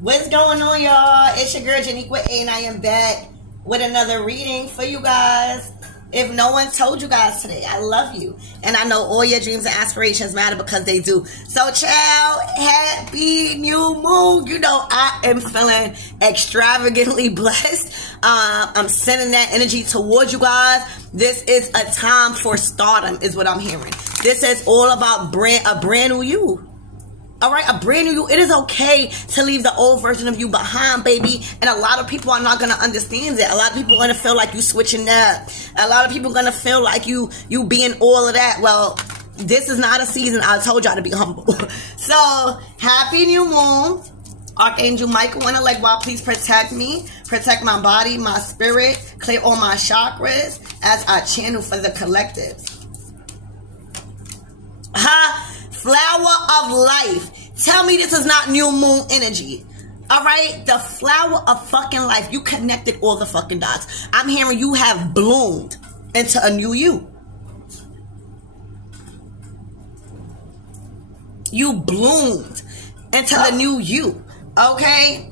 What's going on, y'all? It's your girl Janiqua A, and I am back with another reading for you guys. If no one told you guys today, I love you. And I know all your dreams and aspirations matter because they do. So, child, happy new moon. You know, I am feeling extravagantly blessed. I'm sending that energy towards you guys. This is a time for stardom is what I'm hearing. This is all about a brand new you. All right, a brand new you. It is okay to leave the old version of you behind, baby. And a lot of people are not going to understand it. A lot of people are going to feel like you switching up. A lot of people are going to feel like you being all of that. Well, this is not a season. I told y'all to be humble. So, happy new moon. Archangel Michael and Alegua, please protect me. Protect my body, my spirit. Clear all my chakras as I channel for the collective. Flower of life. Tell me this is not new moon energy. All right? The flower of fucking life. You connected all the fucking dots. I'm hearing you have bloomed into a new you. You bloomed into the new you. Okay?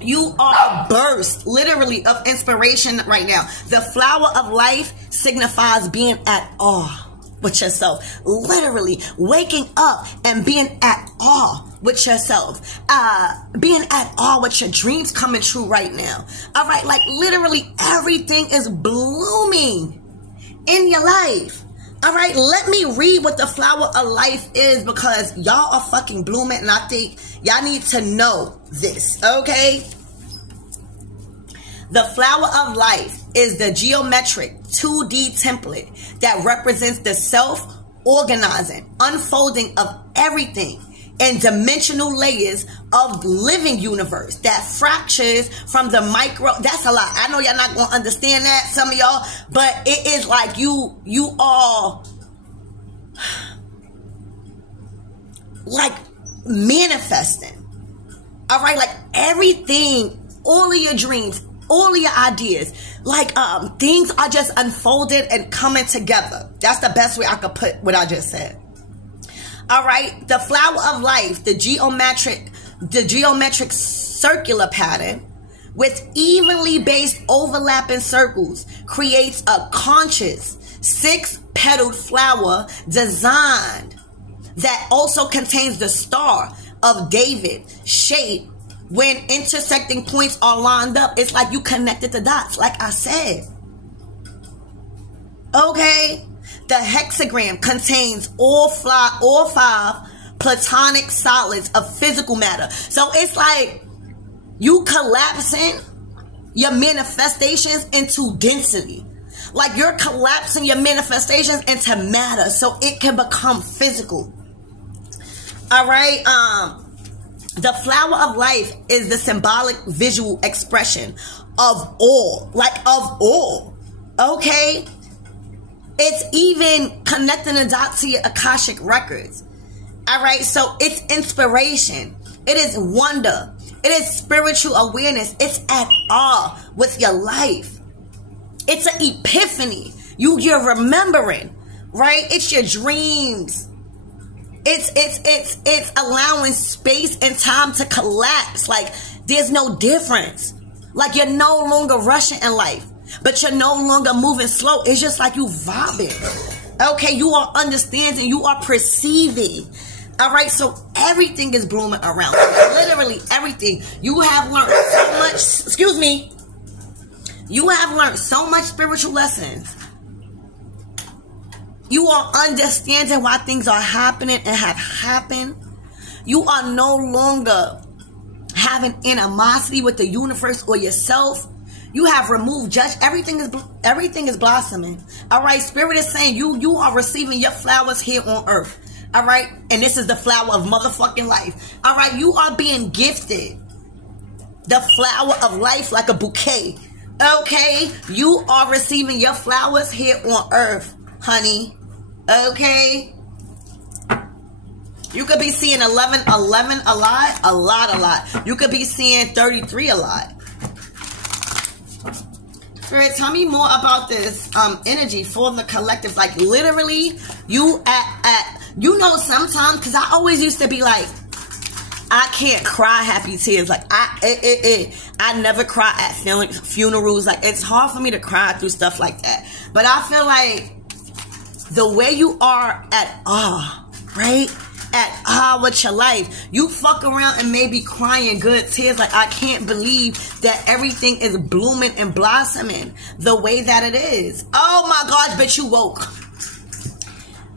You are a burst, literally, of inspiration right now. The flower of life signifies being at awe with yourself, literally waking up and being at awe with yourself, being at awe with your dreams coming true right now. All right, like literally everything is blooming in your life. All right, let me read what the flower of life is because y'all are fucking blooming and I think y'all need to know this, okay? The flower of life is the geometric 2D template that represents the self-organizing, unfolding of everything in dimensional layers of living universe that fractures from the micro. That's a lot. I know y'all not going to understand that, some of y'all, but it is like you are like manifesting. All right, like everything, all of your dreams, all of your ideas, like things are just unfolded and coming together. That's the best way I could put what I just said. All right, the flower of life, the geometric circular pattern with evenly based overlapping circles creates a conscious 6-petaled flower designed that also contains the Star of David shape. When intersecting points are lined up, it's like you connected the dots, like I said. Okay? The hexagram contains all 5 platonic solids of physical matter. So it's like you collapsing your manifestations into density. Like you're collapsing your manifestations into matter so it can become physical. All right? The flower of life is the symbolic visual expression of all. Like of all. Okay? It's even connecting the dots to your Akashic records. Alright? So it's inspiration. It is wonder. It is spiritual awareness. It's at awe with your life. It's an epiphany. You're remembering. Right? It's your dreams. It's allowing space and time to collapse. Like there's no difference. Like you're no longer rushing in life, but you're no longer moving slow. It's just like you vibing. Okay, you are understanding, you are perceiving. All right, so everything is blooming around. Literally everything. You have learned so much. Excuse me. You have learned so much spiritual lessons. You are understanding why things are happening and have happened. You are no longer having animosity with the universe or yourself. You have removed judgment. Everything is blossoming. All right, Spirit is saying you are receiving your flowers here on earth. All right, and this is the flower of motherfucking life. All right, you are being gifted the flower of life like a bouquet. Okay, you are receiving your flowers here on earth, honey. Okay, you could be seeing 11 a lot. You could be seeing 33 a lot. Spirit, tell me more about this energy for the collective. Like literally, you know, sometimes, because I always used to be like, I can't cry happy tears. Like, I never cry at funerals. Like, it's hard for me to cry through stuff like that. But I feel like the way you are at right? At with your life, you fuck around and maybe crying good tears. Like, I can't believe that everything is blooming and blossoming the way that it is. Oh my gosh, bitch, you woke.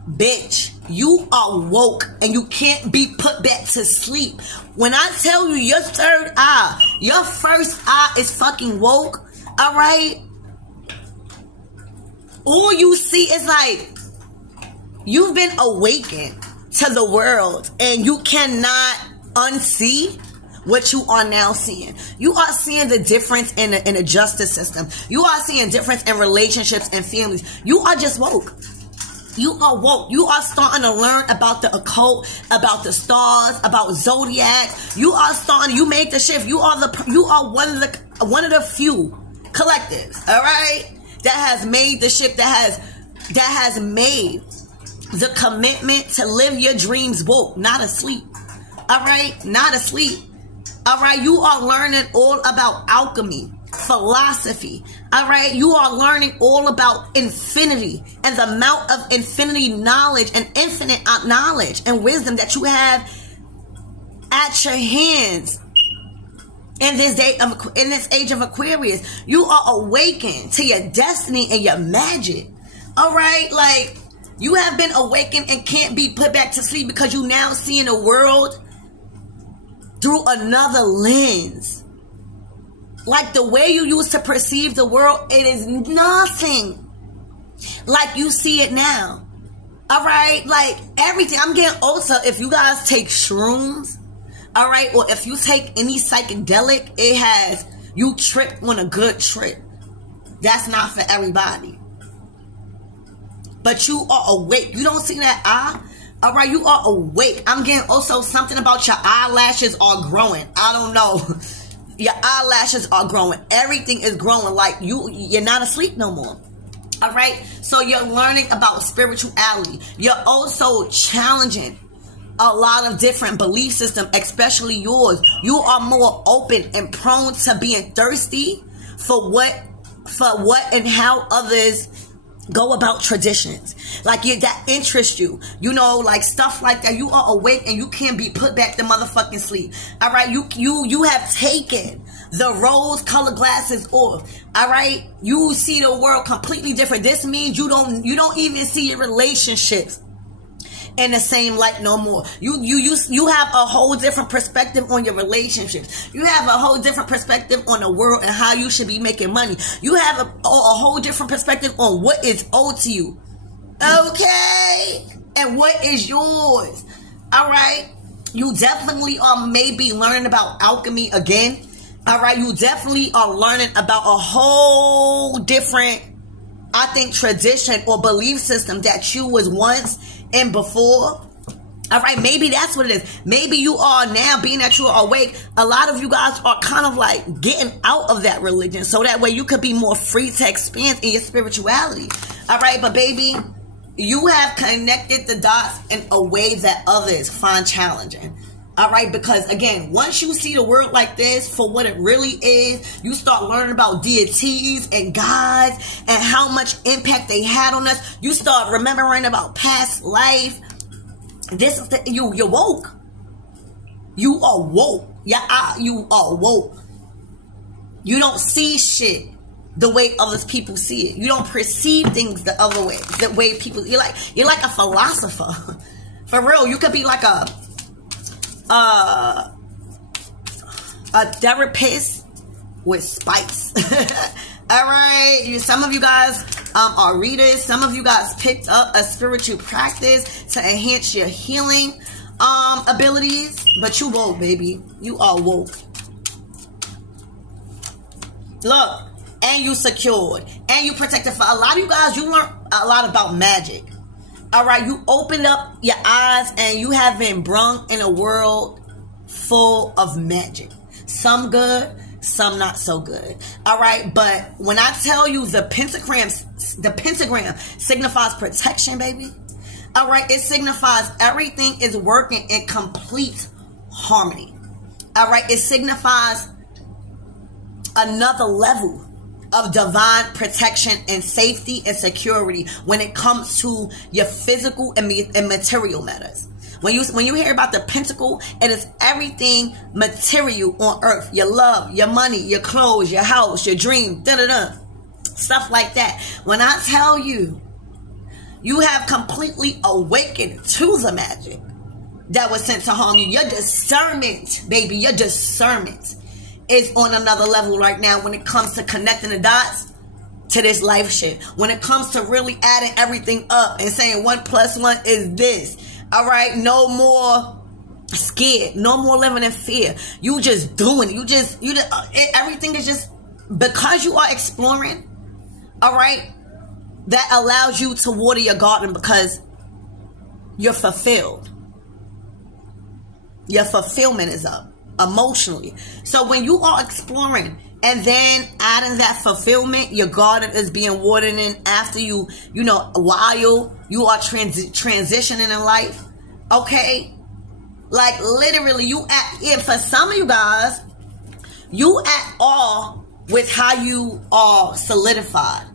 Bitch, you are woke and you can't be put back to sleep. When I tell you your third eye, your first eye is fucking woke, all right? All you see is like, you've been awakened to the world and you cannot unsee what you are now seeing. You are seeing the difference in the justice system. You are seeing difference in relationships and families. You are just woke. You are woke. You are starting to learn about the occult, about the stars, about zodiac. You are starting. You made the shift. You are one of the few collectives, all right, that has made the shift. That has made the commitment to live your dreams woke, not asleep. All right, not asleep. All right, you are learning all about alchemy, philosophy. All right, you are learning all about infinity and the amount of infinity knowledge and infinite knowledge and wisdom that you have at your hands in this age of Aquarius. You are awakened to your destiny and your magic. All right, like, you have been awakened and can't be put back to sleep because you now seeing the world through another lens. Like, the way you used to perceive the world, it is nothing like you see it now. All right, like, everything. I'm getting also, if you guys take shrooms, all right, or if you take any psychedelic, it has you trip on a good trip. That's not for everybody. But you are awake. You don't see that eye? All right, you are awake. I'm getting also something about your eyelashes are growing. I don't know. Your eyelashes are growing. Everything is growing. Like, you're not asleep no more. All right? So you're learning about spirituality. You're also challenging a lot of different belief systems, especially yours. You are more open and prone to being thirsty for what and how others go about traditions, like that interest you, you know, like stuff like that. You are awake and you can't be put back to motherfucking sleep. All right, you have taken the rose-colored glasses off. All right, you see the world completely different. This means you don't even see your relationships in the same light no more. You have a whole different perspective on your relationships. You have a whole different perspective on the world and how you should be making money. You have a whole different perspective on what is owed to you. Okay? And what is yours. All right? You definitely are maybe learning about alchemy again. All right? You definitely are learning about a whole different, I think, tradition or belief system that you was once and before. All right, maybe that's what it is. Maybe you are now, being that you are awake, a lot of you guys are kind of like getting out of that religion so that way you could be more free to expand in your spirituality. All right, but baby, you have connected the dots in a way that others find challenging. All right, because again, once you see the world like this for what it really is, you start learning about deities and gods and how much impact they had on us. You start remembering about past life. This is you're woke. You are woke. Yeah, you are woke. You don't see shit the way other people see it. You don't perceive things the other way, the way people. You're like a philosopher. For real, you could be like a therapist with spice. All right, some of you guys are readers. Some of you guys picked up a spiritual practice to enhance your healing abilities. But you woke, baby. You are woke. Look, and you secured, and you protected. For a lot of you guys, you learned a lot about magic. All right, you opened up your eyes and you have been brung in a world full of magic. Some good, some not so good. All right, but when I tell you the pentagram signifies protection, baby. All right, it signifies everything is working in complete harmony. All right, it signifies another level of divine protection and safety and security when it comes to your physical and material matters. When you hear about the pentacle, it is everything material on earth. Your love, your money, your clothes, your house, your dream, stuff like that. When I tell you, you have completely awakened to the magic that was sent to harm you. Your discernment, baby, your discernment is on another level right now when it comes to connecting the dots to this life shit. When it comes to really adding everything up and saying 1 + 1 is this. All right, no more scared, no more living in fear. You just doing it. Everything is just because you are exploring. All right, that allows you to water your garden because you're fulfilled. Your fulfillment is up emotionally. So when you are exploring and then adding that fulfillment, your garden is being watered in after you know, while you are transitioning in life. Okay, like literally, for some of you guys, you at all with how you are solidified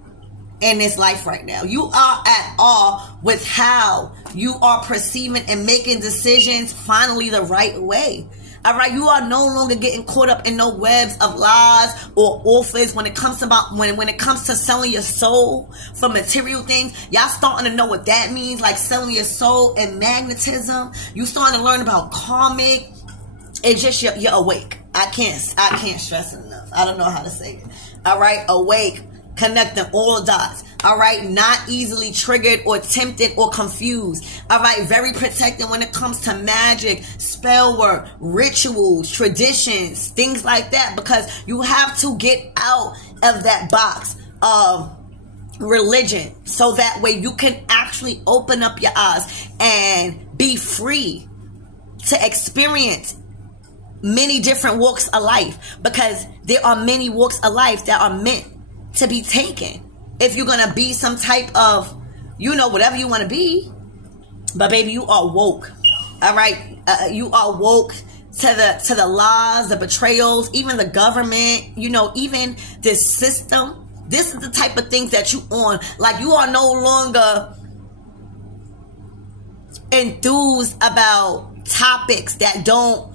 in this life right now. You are at awe with how you are perceiving and making decisions finally the right way. All right, you are no longer getting caught up in no webs of lies or offers when it comes about when it comes to selling your soul for material things. Y'all starting to know what that means, like selling your soul and magnetism. You starting to learn about karmic. It's just you're awake. I can't stress it enough. I don't know how to say it. All right, awake. Connecting all the dots. All right, not easily triggered or tempted or confused. All right, very protected when it comes to magic, spell work, rituals, traditions, things like that, because you have to get out of that box of religion so that way you can actually open up your eyes and be free to experience many different walks of life, because there are many walks of life that are meant to be taken if you're gonna be some type of, whatever you want to be. But baby, you are woke. All right, you are woke to the lies, the betrayals, even the government, even this system. This is the type of things that you on. Like, you are no longer enthused about topics that don't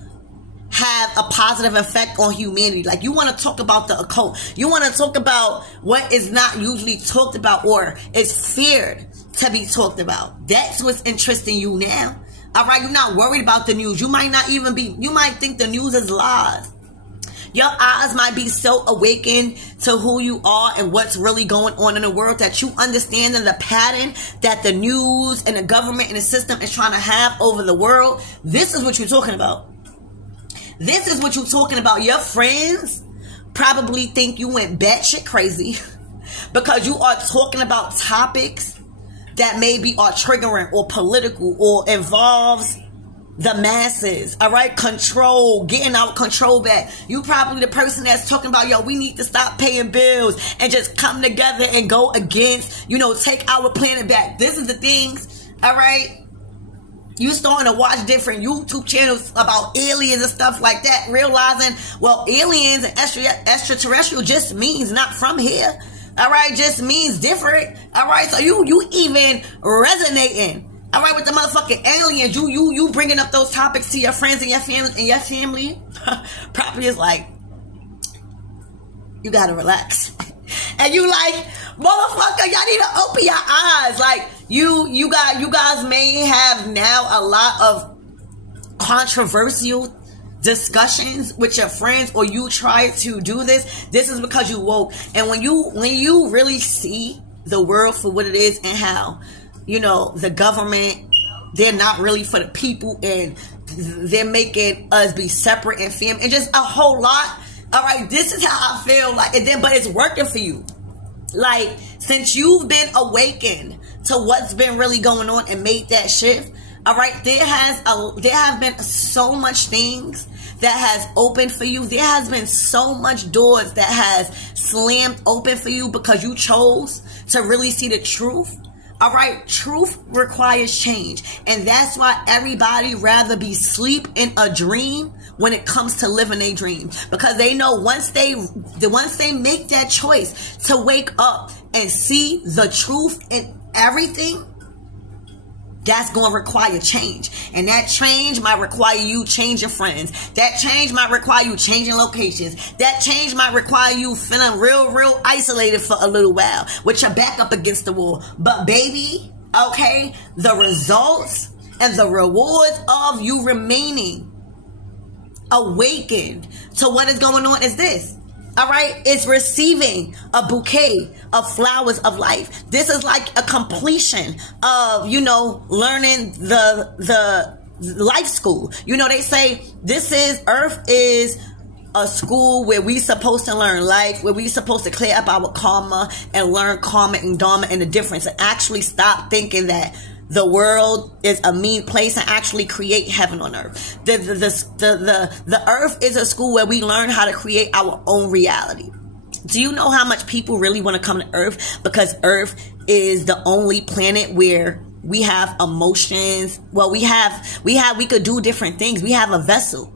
have a positive effect on humanity. Like, you want to talk about the occult. You want to talk about what is not usually talked about or is feared to be talked about. That's what's interesting you now. All right, you're not worried about the news. You might not even be, you might think the news is lies. Your eyes might be so awakened to who you are and what's really going on in the world that you understand the pattern that the news and the government and the system is trying to have over the world. This is what you're talking about. This is what you're talking about. Your friends probably think you went batshit crazy because you are talking about topics that maybe are triggering or political or involves the masses. All right, control, getting our control back. You probably the person that's talking about, yo, we need to stop paying bills and just come together and go against, take our planet back. This is the things. All right. You starting to watch different YouTube channels about aliens and stuff like that, realizing, well, aliens and extraterrestrial just means not from here. All right, just means different. All right, so you even resonating. All right, with the motherfucking aliens, you bringing up those topics to your friends and your family, probably is like, you gotta relax. And you like, motherfucker, y'all need to open your eyes. Like, you guys may have now a lot of controversial discussions with your friends, or you try to do this. This is because you woke. And when you really see the world for what it is and how, the government, they're not really for the people and they're making us be separate and family and just a whole lot. All right, this is how I feel like, but it's working for you. Like, since you've been awakened to what's been really going on and made that shift, all right, there have been so much things that has opened for you. There has been so much doors that has slammed open for you because you chose to really see the truth. All right, truth requires change, and that's why everybody rather be sleep in a dream when it comes to living a dream, because they know once they make that choice to wake up and see the truth in everything, that's going to require change. And that change might require you changing friends. That change might require you changing locations. That change might require you feeling real isolated for a little while with your back up against the wall. But baby, okay, the results and the rewards of you remaining awakened to what is going on is this. All right, it's receiving a bouquet of flowers of life. This is like a completion of, you know, learning the life school. You know, they say Earth is a school where we supposed to learn life, where we supposed to clear up our karma and learn karma and dharma and the difference, and actually stop thinking that the world is a mean place and actually create heaven on earth. The earth is a school where we learn how to create our own reality. Do you know how much people really want to come to earth? Because earth is the only planet where we have emotions. Well, we could do different things. We have a vessel.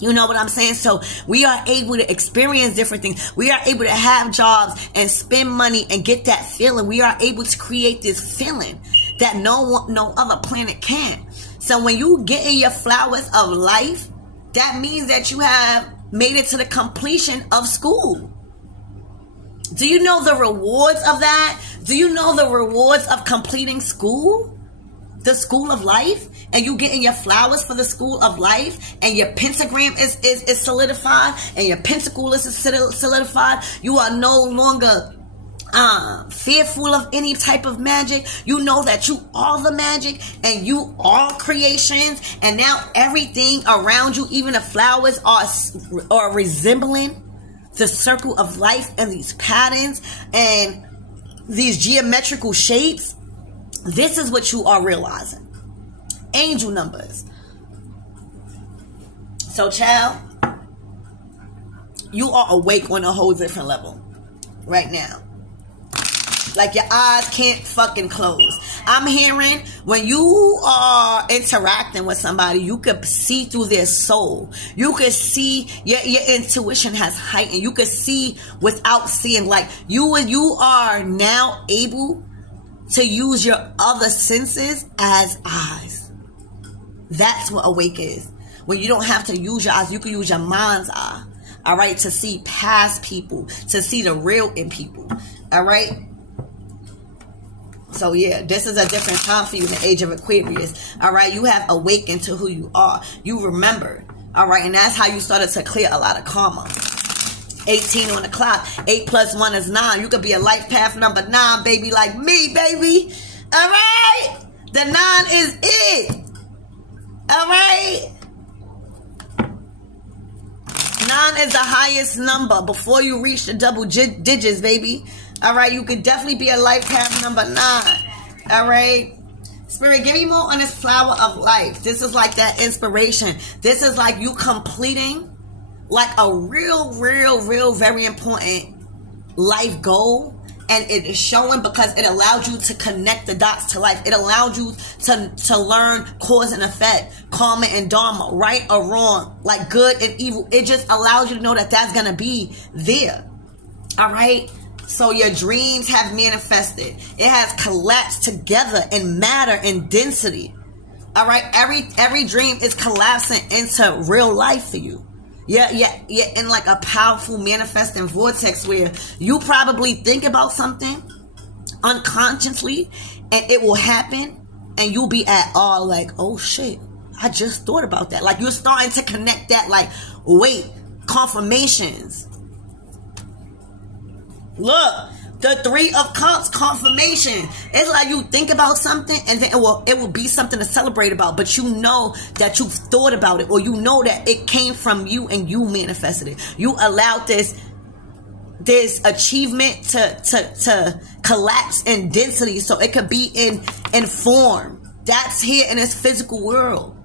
You know what I'm saying? So we are able to experience different things. We are able to have jobs and spend money and get that feeling. We are able to create this feeling that no other planet can. So when you get in your flowers of life, that means that you have made it to the completion of school. Do you know the rewards of that? Do you know the rewards of completing school? The school of life, and you getting your flowers for the school of life, and your pentagram is solidified, and your pentacle is solidified. You are no longer fearful of any type of magic. You know that you are the magic, and you are creations, and now everything around you, even the flowers, are resembling the circle of life and these patterns and these geometrical shapes. This is what you are realizing. Angel numbers. So, child, you are awake on a whole different level right now. Like your eyes can't fucking close. I'm hearing when you are interacting with somebody, you could see through their soul. You could see, your intuition has heightened. You could see without seeing. Like you are now able to use your other senses as eyes. That's what awake is. When you don't have to use your eyes, you can use your mind's eye. All right, to see past people, to see the real in people. All right. So yeah, this is a different time for you in the age of Aquarius. All right, you have awakened to who you are. You remember. All right, and that's how you started to clear a lot of karma. 18 on the clock. 8 plus 1 is 9. You could be a life path number 9, baby, like me, baby. All right? The 9 is it. All right? 9 is the highest number before you reach the double digits, baby. All right? You could definitely be a life path number 9. All right? Spirit, give me more on this flower of life. This is like that inspiration. This is like you completing like a real, very important life goal. And it is showing because it allowed you to connect the dots to life. It allowed you to learn cause and effect, karma and dharma, right or wrong, like good and evil. It just allows you to know that that's going to be there. All right. So your dreams have manifested. It has collapsed together in matter and density. All right. Every dream is collapsing into real life for you. Yeah, in like a powerful manifesting vortex where you probably think about something unconsciously and it will happen and you'll be at all like, oh shit, I just thought about that. Like you're starting to connect that, like, wait, confirmations. Look, the 3 of Cups, confirmation. It's like you think about something and then it will be something to celebrate about, but you know that you've thought about it, or you know that it came from you and you manifested it. You allowed this achievement to collapse in density so it could be in form. That's here in this physical world.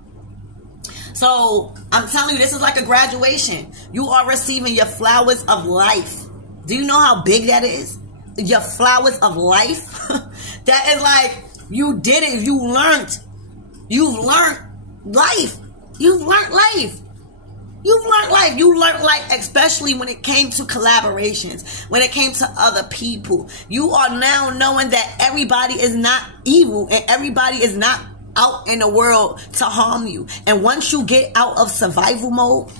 So I'm telling you, this is like a graduation. You are receiving your flowers of life. Do you know how big that is? Your flowers of life. That is like, you did it. You learned. You've learned life. You've learned life. You've learned life. You learned life, especially when it came to collaborations, when it came to other people. You are now knowing that everybody is not evil and everybody is not out in the world to harm you. And once you get out of survival mode,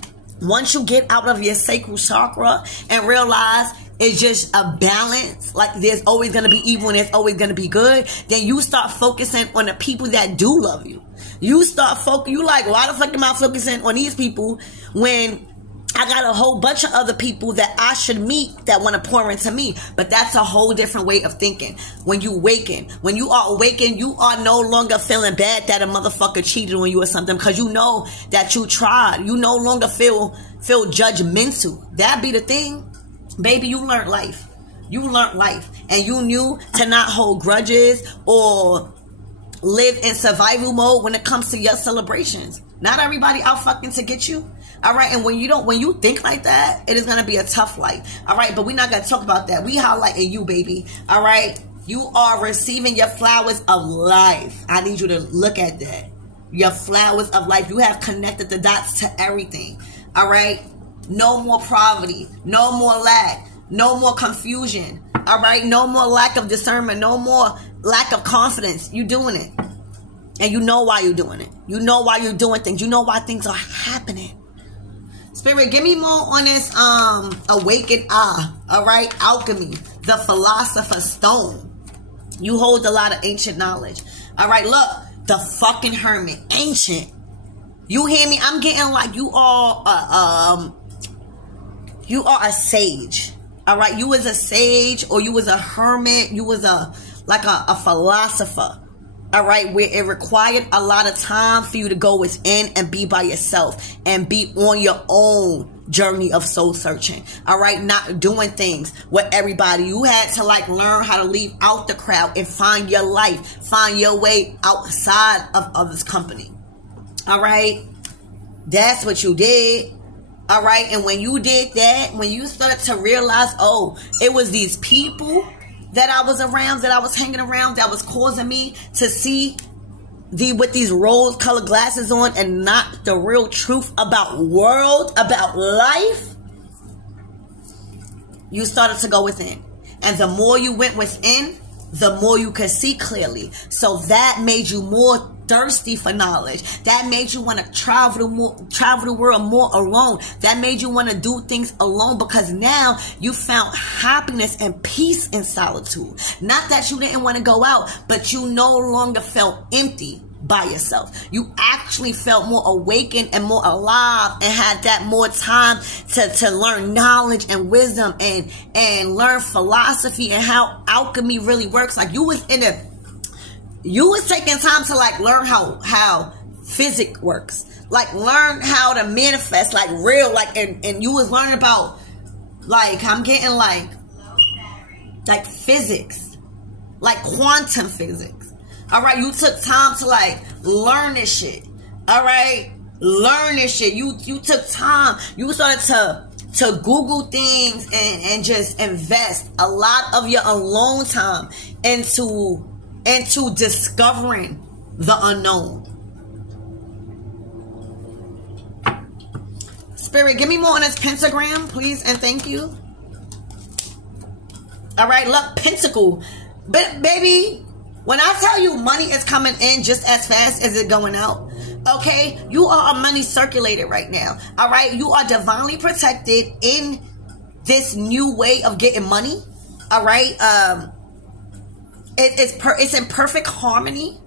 once you get out of your sacral chakra and realize it's just a balance, like there's always going to be evil and there's always going to be good, then you start focusing on the people that do love you. You start focusing, you like, why the fuck am I focusing on these people when I got a whole bunch of other people that I should meet that want to pour into me? But that's a whole different way of thinking. When you awaken, when you are awakened, you are no longer feeling bad that a motherfucker cheated on you or something, because you know that you tried. You no longer feel judgmental. That be the thing. Baby, you learned life. You learned life. And you knew to not hold grudges or live in survival mode when it comes to your celebrations. Not everybody out fucking to get you. All right. And when you think like that, it is going to be a tough life. All right. But we're not going to talk about that. We highlighting you, baby. All right. You are receiving your flowers of life. I need you to look at that. Your flowers of life. You have connected the dots to everything. All right. No more poverty. No more lack. No more confusion. All right. No more lack of discernment. No more lack of confidence. You doing it. And you know why you're doing it. You know why you're doing things. You know why things are happening. Spirit, give me more on this awakened eye. All right. Alchemy. The philosopher's stone. You hold a lot of ancient knowledge. All right. Look. The fucking hermit. Ancient. You hear me? I'm getting like you are a sage. All right. You was a sage, or you was a hermit. You was a philosopher. All right. Where it required a lot of time for you to go within and be by yourself and be on your own journey of soul searching. All right. Not doing things with everybody. You had to like learn how to leave out the crowd and find your life, find your way outside of others' company. All right. That's what you did. All right. And when you did that, when you started to realize, oh, it was these people that I was around, that I was hanging around, that was causing me to see with these rose-colored glasses on and not the real truth about world, about life, you started to go within. And the more you went within, the more you could see clearly. So that made you more thirsty for knowledge. That made you want to travel the world more alone. That made you want to do things alone, because now you found happiness and peace in solitude. Not that you didn't want to go out, but you no longer felt empty by yourself. You actually felt more awakened and more alive and had that more time to learn knowledge and wisdom and learn philosophy and how alchemy really works. Like you was taking time to like learn how physics works, like learn how to manifest like real, like and you was learning about like I'm getting like physics, like quantum physics. All right, you took time to like learn this shit. All right, learn this shit. You took time. You started to Google things and just invest a lot of your alone time into discovering the unknown. Spirit, give me more on this pentagram, please, and thank you. All right, look, pentacle. But baby, when I tell you money is coming in just as fast as it's going out, okay, you are a money circulator right now. All right, you are divinely protected in this new way of getting money. All right, it's in perfect harmony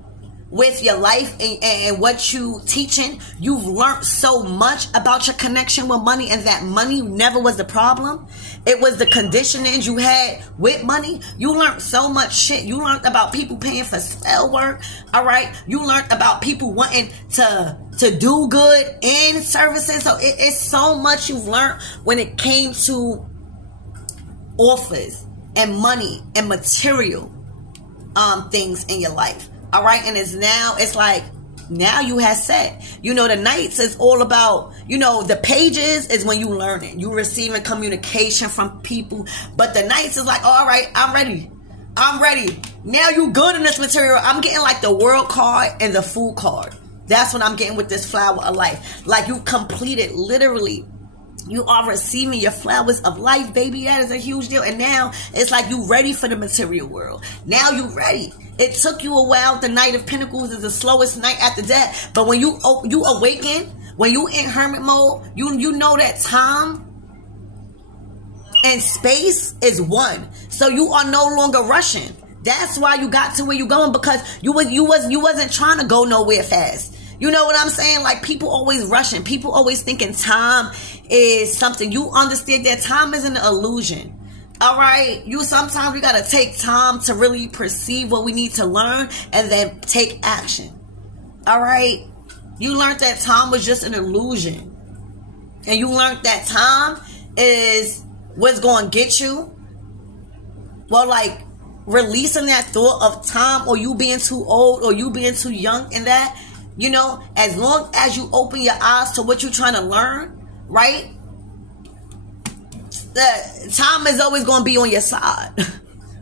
with your life and what you teaching. You've learned so much about your connection with money, and that money never was the problem. It was the conditionings you had with money. You learned so much shit. You learned about people paying for spell work. All right. You learned about people wanting to do good in services. So it's so much you've learned when it came to offers and money and material things in your life. All right. And it's like now you have set, you know, the nights is all about, you know, the pages is when you learn it, you receiving communication from people, but the nights is like, all right, I'm ready. I'm ready. Now you good in this material. I'm getting like the world card and the fool card. That's what I'm getting with this flower of life. Like you completed, literally. You are receiving your flowers of life, baby. That is a huge deal. And now it's like you ready for the material world. Now you ready. It took you a while. The Knight of Pentacles is the slowest night after death. But when you awaken, when you in hermit mode, you know that time and space is one. So you are no longer rushing. That's why you got to where you going, because you wasn't trying to go nowhere fast. You know what I'm saying? Like, people always rushing. People always thinking time is something. You understand that time is an illusion. All right? Sometimes we got to take time to really perceive what we need to learn and then take action. All right? You learned that time was just an illusion. And you learned that time is what's going to get you. Well, like, releasing that thought of time, or you being too old, or you being too young, and that, you know, as long as you open your eyes to what you're trying to learn, right? The time is always going to be on your side,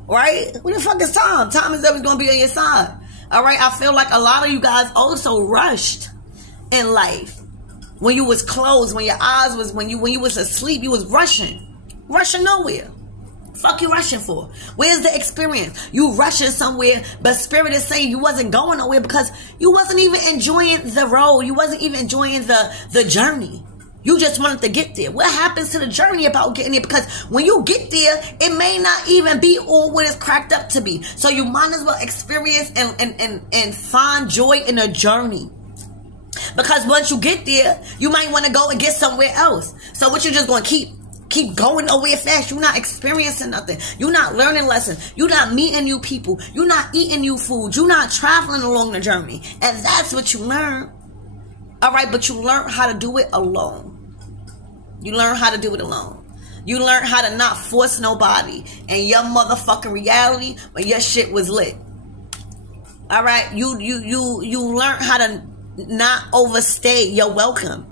right? What the fuck is time? Time is always going to be on your side. All right? I feel like a lot of you guys also rushed in life. When you was closed, when your eyes was, when you was asleep, you was rushing nowhere. Fuck you rushing for? Where's the experience? You rushing somewhere, but Spirit is saying you wasn't going nowhere because you wasn't even enjoying the road. You wasn't even enjoying the journey. You just wanted to get there. What happens to the journey about getting there? Because when you get there, it may not even be all what it's cracked up to be. So you might as well experience and find joy in the journey. Because once you get there, you might want to go and get somewhere else. So what, you just going to keep going nowhere fast? You're not experiencing nothing. You're not learning lessons. You're not meeting new people. You're not eating new food. You're not traveling along the journey. And that's what you learn. All right, but you learn how to do it alone. You learn how to do it alone. You learn how to not force nobody in your motherfucking reality when your shit was lit. All right, you learn how to not overstay your welcome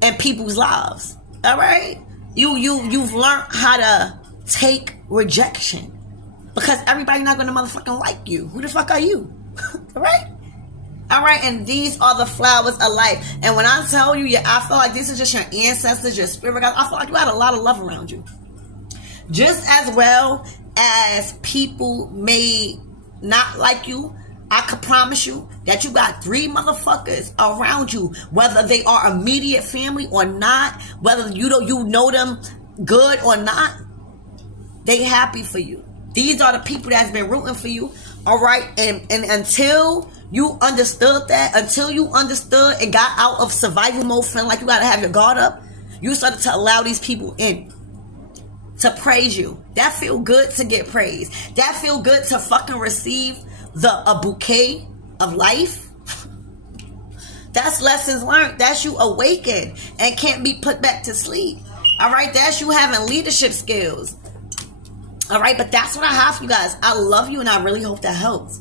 in people's lives. All right. You've learned how to take rejection, because everybody not gonna motherfucking like you. Who the fuck are you? All right? All right, and these are the flowers of life. And when I tell you, I feel like this is just your ancestors, your spirit guides. I feel like you had a lot of love around you. Just as well as people may not like you, I could promise you that you got 3 motherfuckers around you, whether they are immediate family or not, whether you know them good or not, they happy for you. These are the people that's been rooting for you, all right? And until you understood that, until you understood and got out of survival mode, feeling like you got to have your guard up, you started to allow these people in to praise you. That feel good to get praised. That feel good to fucking receive a bouquet of life. That's lessons learned. That's you awakened and can't be put back to sleep. All right, that's you having leadership skills. All right, but that's what I have for you guys. I love you, and I really hope that helps.